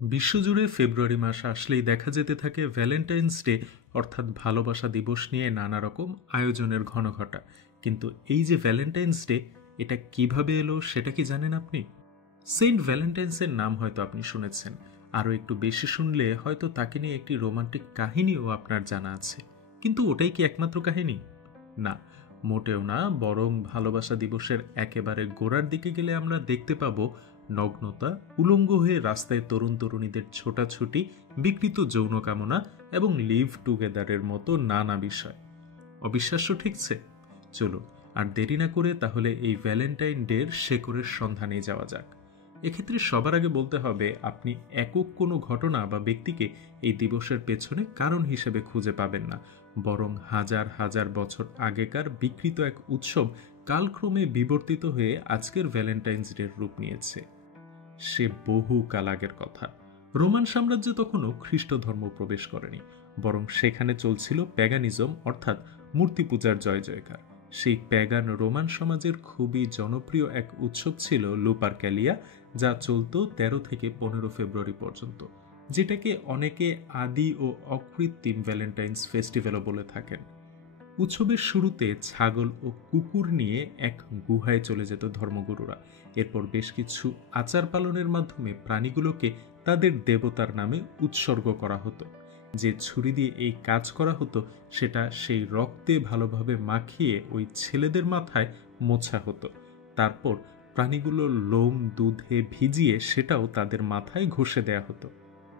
বিশ্বজুড়ে ফেব্রুয়ারি মাস আসলেই দেখা যেতে থাকে ভ্যালেন্টাইন্স ডে অর্থাৎ ভালোবাসা দিবস নিয়ে নানা রকম আয়োজনের ঘনঘটা। কিন্তু এই যে ভ্যালেন্টাইন্স ডে, এটা কিভাবে এলো সেটা কি জানেন আপনি? সেন্ট ভ্যালেন্টাইন্সের নাম হয়তো আপনি শুনেছেন, আরও একটু বেশি শুনলে হয়তো তাকে নিয়ে একটি রোমান্টিক কাহিনীও আপনার জানা আছে। কিন্তু ওটাই কি একমাত্র কাহিনী? না, মোটেও না। বরং ভালোবাসা দিবসের একেবারে গোড়ার দিকে গেলে আমরা দেখতে পাবো নগ্নতা, উলঙ্গ হয়ে রাস্তায় তরুণ তরুণীদের ছোটাছুটি, বিকৃত যৌন কামনা এবং লিভ টুগেদারের মতো নানা বিষয়। অবিশ্বাস্য ঠিকছে? চলো আর দেরি না করে তাহলে এই ভ্যালেন্টাইন ডের শেকড়ের সন্ধানে যাওয়া যাক। এক্ষেত্রে সবার আগে বলতে হবে, আপনি একক কোনো ঘটনা বা ব্যক্তিকে এই দিবসের পেছনে কারণ হিসেবে খুঁজে পাবেন না, বরং হাজার হাজার বছর আগেকার বিকৃত এক উৎসব কালক্রমে বিবর্তিত হয়ে আজকের ভ্যালেন্টাইন্স ডের রূপ নিয়েছে। সে বহু কাল আগের কথা। রোমান সাম্রাজ্য তখনও খ্রিস্ট ধর্ম প্রবেশ করেনি, বরং সেখানে চলছিল প্যাগানিজম, অর্থাৎ মূর্তি পূজার জয় জয়কার। সেই প্যাগান রোমান সমাজের খুবই জনপ্রিয় এক উৎসব ছিল লুপারক্যালিয়া, যা চলত ১৩ থেকে ১৫ ফেব্রুয়ারি পর্যন্ত, যেটাকে অনেকে আদি ও অকৃত্রিম ভ্যালেন্টাইন্স ফেস্টিভ্যালও বলে থাকেন। উৎসবের শুরুতে ছাগল ও কুকুর নিয়ে এক গুহায় চলে যেত ধর্মগুরুরা। এরপর বেশ কিছু আচার পালনের মাধ্যমে প্রাণীগুলোকে তাদের দেবতার নামে উৎসর্গ করা হতো। যে ছুরি দিয়ে এই কাজ করা হতো সেটা সেই রক্তে ভালোভাবে মাখিয়ে ওই ছেলেদের মাথায় মোছা হতো। তারপর প্রাণীগুলোর লোম দুধে ভিজিয়ে সেটাও তাদের মাথায় ঘষে দেয়া হতো।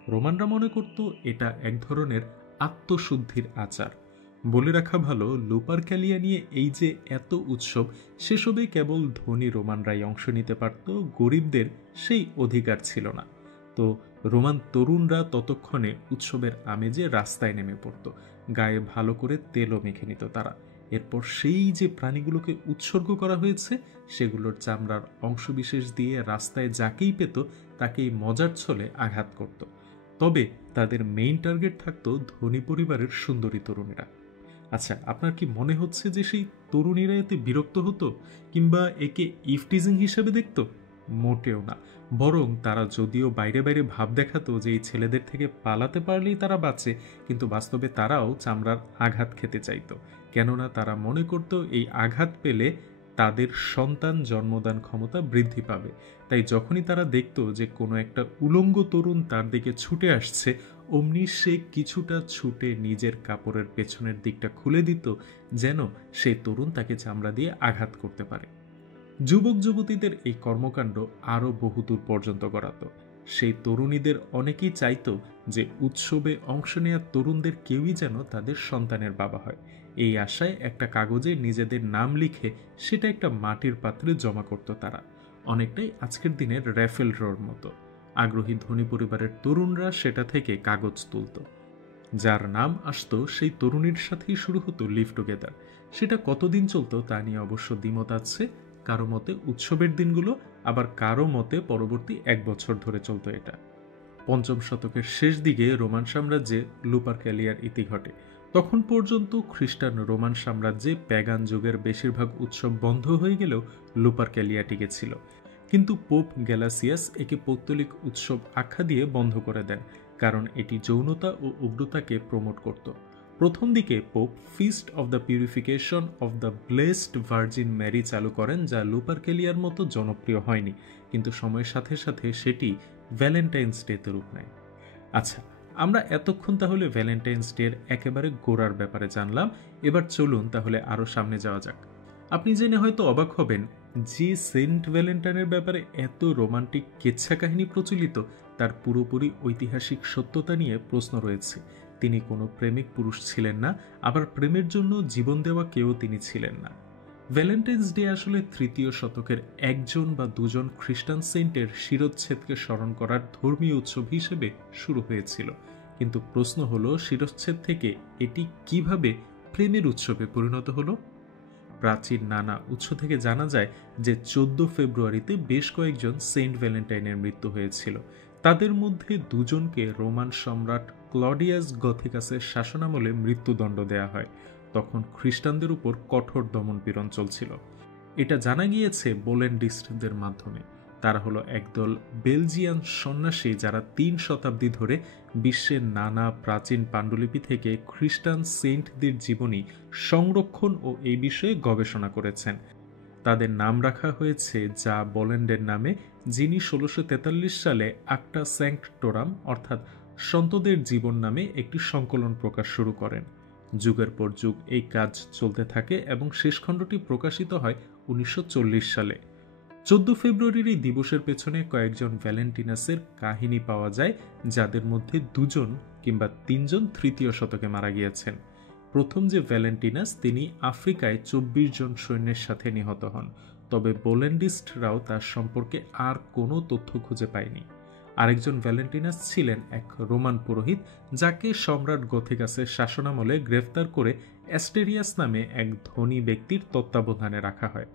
রোমানরা মনে করত এটা এক ধরনের আত্মশুদ্ধির আচার। বলে রাখা ভালো, লুপারক্যালিয়া নিয়ে এই যে এত উৎসব, সেসবে কেবল ধনী রোমানরাই অংশ নিতে পারত, গরিবদের সেই অধিকার ছিল না। তো রোমান তরুণরা ততক্ষণে উৎসবের আমেজে রাস্তায় নেমে পড়ত, গায়ে ভালো করে তেলও মেখে নিত তারা। এরপর সেই যে প্রাণীগুলোকে উৎসর্গ করা হয়েছে সেগুলোর চামড়ার অংশবিশেষ দিয়ে রাস্তায় যাকেই পেত তাকেই মজার ছলে আঘাত করত। তবে তাদের মেইন টার্গেট থাকতো ধনী পরিবারের সুন্দরী তরুণীরা। আচ্ছা, আপনার কি মনে হচ্ছে যে সেই তরুণীরা এতে বিরক্ত হতো কিংবা একে ইফটিজিং হিসেবে দেখত? মোটেও না। বরং তারা যদিও বাইরে বাইরে ভাব দেখাতো যে এই ছেলেদের থেকে পালাতে পারলেই তারা বাঁচে, কিন্তু বাস্তবে তারাও চামড়ার আঘাত খেতে চাইতো। কেননা তারা মনে করত এই আঘাত পেলে তাদের সন্তান জন্মদান ক্ষমতা বৃদ্ধি পাবে। তাই যখনই তারা দেখত যে কোনো একটা উলঙ্গ তরুণ তার দিকে ছুটে আসছে, অমনি সে কিছুটা ছুটে নিজের কাপড়ের পেছনের দিকটা খুলে দিত, যেন সেই তরুণ তাকে চামড়া দিয়ে আঘাত করতে পারে। যুবক যুবতীদের এই কর্মকাণ্ড আরও বহুদূর পর্যন্ত গড়াত। সেই তরুণীদের অনেকেই চাইত যে উৎসবে অংশ নেওয়া তরুণদের কেউই যেন তাদের সন্তানের বাবা হয়। এই আশায় একটা কাগজে নিজেদের নাম লিখে সেটা একটা মাটির পাত্রে জমা করত তারা। অনেকটাই আজকের দিনের র্যাফেল ড্রর মতো। আগ্রহী ধনী পরিবারের তরুণরা সেটা থেকে কাগজ তুলত। যার নাম আসতো সেই তরুণীর সাথেই শুরু হতো লিভ টুগেদার। সেটা কতদিন চলতো তা নিয়ে অবশ্য দ্বিমত আছে। কারো মতে উৎসবের দিনগুলো, আবার কারো মতে পরবর্তী ১ বছর ধরে চলতো এটা। পঞ্চম শতকের শেষ দিকে রোমান সাম্রাজ্যে লুপারক্যালিয়ার ইতি ঘটে। তখন পর্যন্ত খ্রিস্টান রোমান সাম্রাজ্যে প্যাগান যুগের বেশিরভাগ উৎসব বন্ধ হয়ে গেলেও লুপারক্যালিয়া টিকে ছিল। কিন্তু পোপ গ্যালাসিয়াস একে পৌত্তলিক উৎসব আখ্যা দিয়ে বন্ধ করে দেন, কারণ এটি যৌনতা ও উগ্রতাকে প্রমোট করত। প্রথম দিকে pope feast of the purification of the blessed virgin Mary চালু করেন, যা লুপারক্যালিয়ার মতো জনপ্রিয় হয়নি, কিন্তু সময়ের সাথে সাথে সেটি ভ্যালেন্টাইন্স ডেতে রূপ নেয়। আচ্ছা, আমরা এতক্ষণ তাহলে ভ্যালেন্টাইন্স ডের একেবারে গোড়ার ব্যাপারে জানলাম। এবার চলুন তাহলে আরও সামনে যাওয়া যাক। আপনি জেনে হয়তো অবাক হবেন যে সেন্ট ভ্যালেন্টাইনের ব্যাপারে এত রোমান্টিক কেচ্ছা কাহিনী প্রচলিত, তার পুরোপুরি ঐতিহাসিক সত্যতা নিয়ে প্রশ্ন রয়েছে। তিনি কোনো প্রেমিক পুরুষ ছিলেন না, আবার প্রেমের জন্য জীবন দেওয়া কেউ তিনি ছিলেন না। ভ্যালেন্টাইন্স ডে আসলে ৩য় শতকের একজন বা দুজন খ্রিস্টান সেন্টের শিরচ্ছেদকে স্মরণ করার ধর্মীয় উৎসব হিসেবে শুরু হয়েছিল। কিন্তু প্রশ্ন হলো, শিরচ্ছেদ থেকে এটি কিভাবে প্রেমের উৎসবে পরিণত হলো? প্রাচীন নানা উৎস থেকে জানা যায় যে ১৪ ফেব্রুয়ারিতে বেশ কয়েকজন সেন্ট ভ্যালেন্টাইনের মৃত্যু হয়েছিল। তাদের মধ্যে দুজনকে রোমান সম্রাট ক্লডিয়াস গথিকাসের শাসনামলে মৃত্যুদণ্ড দেয়া হয়। তখন খ্রিস্টানদের উপর কঠোর দমনপীড়ন চলছিল। এটা জানা গিয়েছে বোলেন্ডিস্টদের মাধ্যমে। তারা হলো একদল বেলজিয়ান সন্ন্যাসী যারা 3 শতাব্দী ধরে বিশ্বের নানা প্রাচীন পাণ্ডুলিপি থেকে খ্রিস্টান সেন্টদের জীবনী সংরক্ষণ ও এই বিষয়ে গবেষণা করেছেন। তাদের নাম রাখা হয়েছে যা বোলেন্ডের নামে, যিনি 1643 সালে আক্টা স্যাঙ্কটোরাম অর্থাৎ সন্তদের জীবন নামে একটি সংকলন প্রকাশ শুরু করেন। যুগের পর যুগ এই কাজ চলতে থাকে এবং শেষ খণ্ডটি প্রকাশিত হয় 1940 সালে। 14 ফেব্রুয়ারির এই দিবসের পেছনে কয়েকজন ভ্যালেন্টিনাসের কাহিনী পাওয়া যায়, যাদের মধ্যে 2জন কিংবা 3জন তৃতীয় শতকে মারা গিয়েছেন। প্রথম যে ভ্যালেন্টিনাস, তিনি আফ্রিকায় 24 জন সৈন্যের সাথে নিহত হন, তবে বোলেন্ডিস্টরাও তার সম্পর্কে আর কোনো তথ্য খুঁজে পায়নি। আরেকজন ভ্যালেন্টিনাস ছিলেন এক রোমান পুরোহিত, যাকে সম্রাট গথিকাসের শাসনামলে গ্রেফতার করে অ্যাস্টেরিয়াস নামে এক ধনী ব্যক্তির তত্ত্বাবধানে রাখা হয়।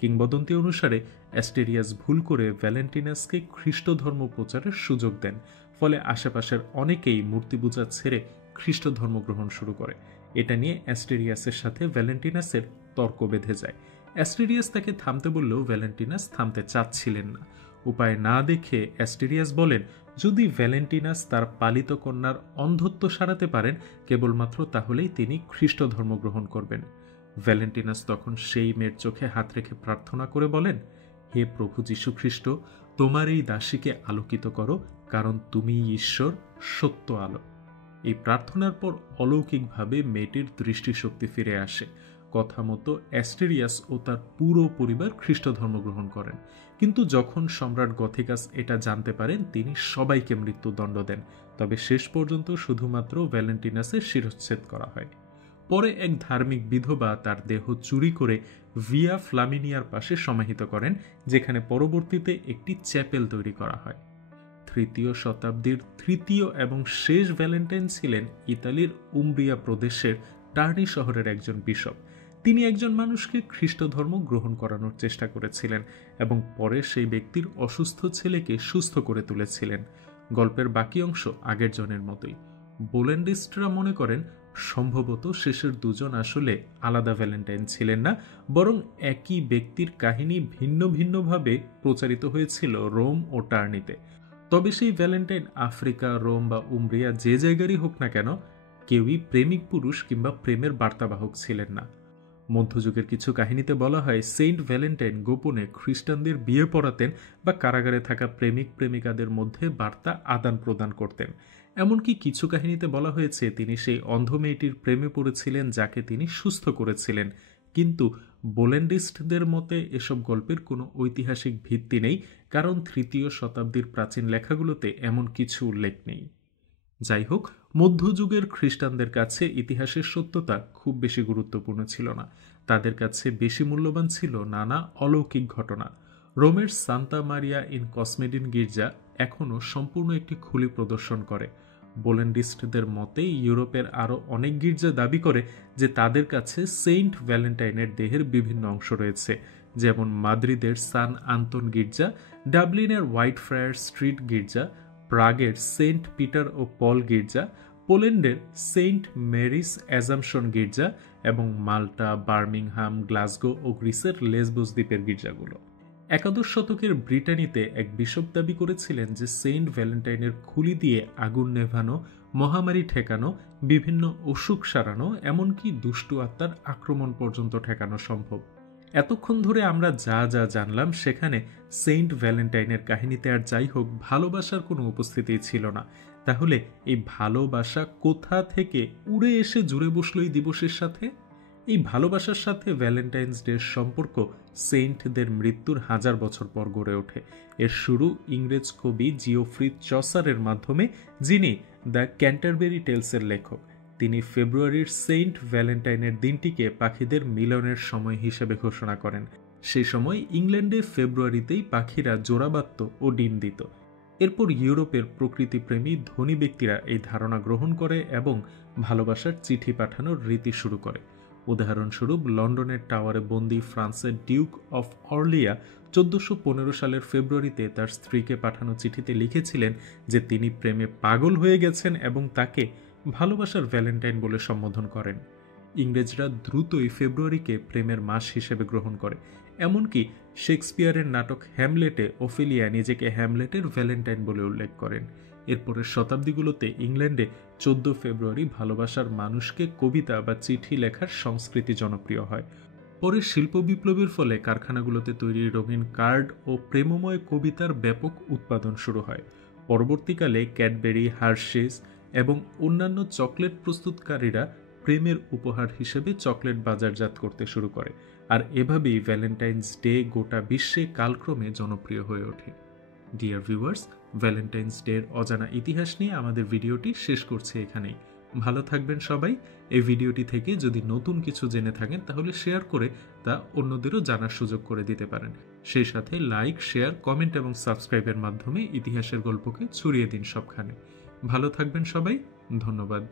কিংবদন্তি অনুসারে অ্যাস্টেরিয়াস ভুল করে ভ্যালেন্টিনাসকে খ্রিস্ট ধর্ম প্রচারের সুযোগ দেন, ফলে আশেপাশের অনেকেই মূর্তি পূজা ছেড়ে খ্রিস্ট ধর্ম গ্রহণ শুরু করে। এটা নিয়ে অ্যাস্টেরিয়াসের সাথে ভ্যালেন্টিনাসের তর্ক বেঁধে যায়। অ্যাস্টেরিয়াস তাকে থামতে বললেও ভ্যালেন্টিনাস থামতে চাচ্ছিলেন না। উপায় না দেখে অ্যাস্টেরিয়াস বলেন, যদি ভ্যালেন্টিনাস তার পালিত কন্যার অন্ধত্ব সারাতে পারেন কেবলমাত্র তাহলেই তিনি খ্রিস্ট ধর্ম গ্রহণ করবেন। ভ্যালেন্টিনাস তখন সেই মেয়ের চোখে হাত রেখে প্রার্থনা করে বলেন, হে প্রভু যীশু খ্রিস্ট, তোমার এই দাসীকে আলোকিত করো, কারণ তুমি ঈশ্বর, সত্য আলো। এই প্রার্থনার পর অলৌকিকভাবে মেয়েটির দৃষ্টিশক্তি ফিরে আসে। কথা মতো অ্যাস্টেরিয়াস ও তার পুরো পরিবার খ্রিস্ট ধর্ম গ্রহণ করেন। কিন্তু যখন সম্রাট গথিকাস এটা জানতে পারেন, তিনি সবাইকে মৃত্যুদণ্ড দেন, তবে শেষ পর্যন্ত শুধুমাত্র ভ্যালেন্টিনাসের শিরচ্ছেদ করা হয়। পরে এক ধার্মিক বিধবা তার দেহ চুরি করে ভিয়া ফ্লামিনিয়ার পাশে সমাহিত করেন, যেখানে পরবর্তীতে একটি চ্যাপেল তৈরি করা হয়। 3য় শতাব্দীর তৃতীয় এবং শেষ ভ্যালেন্টাইন ছিলেন ইতালির উমব্রিয়া প্রদেশের টার্নি শহরের একজন বিশপ। তিনি একজন মানুষকে খ্রিস্ট ধর্ম গ্রহণ করানোর চেষ্টা করেছিলেন এবং পরে সেই ব্যক্তির অসুস্থ ছেলেকে সুস্থ করে তুলেছিলেন। গল্পের বাকি অংশ আগের জনের মতোই। বোলেন্ডিস্টরা মনে করেন সম্ভবত শেষের 2জন আসলে আলাদা ভ্যালেন্টাইন ছিলেন না, বরং একই ব্যক্তির কাহিনী ভিন্ন ভিন্নভাবে প্রচারিত হয়েছিল রোম ও টার্নিতে। তবে সেই ভ্যালেন্টাইন আফ্রিকা, রোম বা উমব্রিয়া যে জায়গারই হোক না কেন, কেউই প্রেমিক পুরুষ কিংবা প্রেমের বার্তাবাহক ছিলেন না। মধ্যযুগের কিছু কাহিনীতে বলা হয় সেইন্ট ভ্যালেন্টাইন গোপনে খ্রিস্টানদের বিয়ে পড়াতেন বা কারাগারে থাকা প্রেমিক প্রেমিকাদের মধ্যে বার্তা আদান প্রদান করতেন। এমনকি কিছু কাহিনীতে বলা হয়েছে তিনি সেই অন্ধ মেয়েটির প্রেমে পড়েছিলেন, যাকে তিনি সুস্থ করেছিলেন। কিন্তু বোলেন্ডিস্টদের মতে এসব গল্পের কোনো ঐতিহাসিক ভিত্তি নেই, কারণ 3য় শতাব্দীর প্রাচীন লেখাগুলোতে এমন কিছু উল্লেখ নেই। যাই হোক, মধ্যযুগের খ্রিস্টানদের কাছে ইতিহাসের সত্যতা খুব বেশি গুরুত্বপূর্ণ ছিল না। তাদের কাছে বেশি মূল্যবান ছিল নানা অলৌকিক ঘটনা। রোমের সান্তা মারিয়া ইন কসমেডিন গির্জা এখনও সম্পূর্ণ একটি খুলি প্রদর্শন করে। বোলেন্ডিস্টদের মতে ইউরোপের আরও অনেক গির্জা দাবি করে যে তাদের কাছে সেইন্ট ভ্যালেন্টাইনের দেহের বিভিন্ন অংশ রয়েছে, যেমন মাদ্রিদের সান আন্তন গির্জা, ডাবলিনের হোয়াইট ফ্রায়ার স্ট্রিট গির্জা, প্রাগের সেন্ট পিটার ও পল গির্জা, পোল্যান্ডের সেন্ট মেরিস অ্যাজামশন গির্জা এবং মাল্টা, বার্মিংহাম, গ্লাসগো ও গ্রিসের লেসবোস দ্বীপের গির্জাগুলো। 11 শতকের ব্রিটানিতে এক বিশপ দাবি করেছিলেন যে সেইন্ট ভ্যালেন্টাইনের খুলি দিয়ে আগুন নেভানো, মহামারী ঠেকানো, বিভিন্ন অসুখ সারানো, এমনকি দুষ্টু আত্মার আক্রমণ পর্যন্ত ঠেকানো সম্ভব। এতক্ষণ ধরে আমরা যা যা জানলাম সেখানে সেইন্ট ভ্যালেন্টাইনের কাহিনীতে আর যাই হোক ভালোবাসার কোনো উপস্থিতি ছিল না। তাহলে এই ভালোবাসা কোথা থেকে উড়ে এসে জুড়ে বসলো এই দিবসের সাথে? এই ভালোবাসার সাথে ভ্যালেন্টাইন্স ডের সম্পর্ক সেইন্টদের মৃত্যুর 1000 বছর পর গড়ে ওঠে। এর শুরু ইংরেজ কবি জিওফ্রি চসারের মাধ্যমে, যিনি দ্য ক্যান্টারবেরি টেলসের লেখক। তিনি ফেব্রুয়ারির সেইন্ট ভ্যালেন্টাইনের দিনটিকে পাখিদের মিলনের সময় হিসেবে ঘোষণা করেন। সেই সময় ইংল্যান্ডে ফেব্রুয়ারিতেই পাখিরা জোড়া বাঁধত ও ডিম দিত। এরপর ইউরোপের প্রকৃতিপ্রেমী ধনী ব্যক্তিরা এই ধারণা গ্রহণ করে এবং ভালোবাসার চিঠি পাঠানোর রীতি শুরু করে। উদাহরণস্বরূপ লন্ডনের টাওয়ারে বন্দী ফ্রান্সের ডিউক অফ অর্লিয়া 1415 সালের ফেব্রুয়ারিতে তার স্ত্রীকে পাঠানো চিঠিতে লিখেছিলেন যে তিনি প্রেমে পাগল হয়ে গেছেন এবং তাকে ভালোবাসার ভ্যালেন্টাইন বলে সম্বোধন করেন। ইংরেজরা দ্রুতই ফেব্রুয়ারিকে প্রেমের মাস হিসেবে গ্রহণ করে এমনকি শেক্সপিয়ারের নাটক হ্যামলেটে ওফেলিয়া নিজেকে হ্যামলেটের ভ্যালেন্টাইন বলে উল্লেখ করেন। এরপরের শতাব্দীগুলোতে ইংল্যান্ডে 14 ফেব্রুয়ারি ভালোবাসার মানুষকে কবিতা বা চিঠি লেখার সংস্কৃতি জনপ্রিয় হয়। পরে শিল্প বিপ্লবের ফলে কারখানাগুলোতে তৈরি রঙিন কার্ড ও প্রেমময় কবিতার ব্যাপক উৎপাদন শুরু হয়। পরবর্তীকালে ক্যাডবেরি, হার্শেস এবং অন্যান্য চকলেট প্রস্তুতকারীরা প্রেমের উপহার হিসেবে চকলেট বাজারজাত করতে শুরু করে, আর এভাবেই ভ্যালেন্টাইন্স ডে গোটা বিশ্বে কালক্রমে জনপ্রিয় হয়ে ওঠে। ডিয়ার ভিউয়ার্স, ভ্যালেন্টাইন্স ডের অজানা ইতিহাস নিয়ে আমাদের ভিডিওটি শেষ করছে এখানেই। ভালো থাকবেন সবাই। এই ভিডিওটি থেকে যদি নতুন কিছু জেনে থাকেন তাহলে শেয়ার করে তা অন্যদেরও জানার সুযোগ করে দিতে পারেন। সেই সাথে লাইক, শেয়ার, কমেন্ট এবং সাবস্ক্রাইবের মাধ্যমে ইতিহাসের গল্পকে ছড়িয়ে দিন সবখানে। ভালো থাকবেন সবাই। ধন্যবাদ।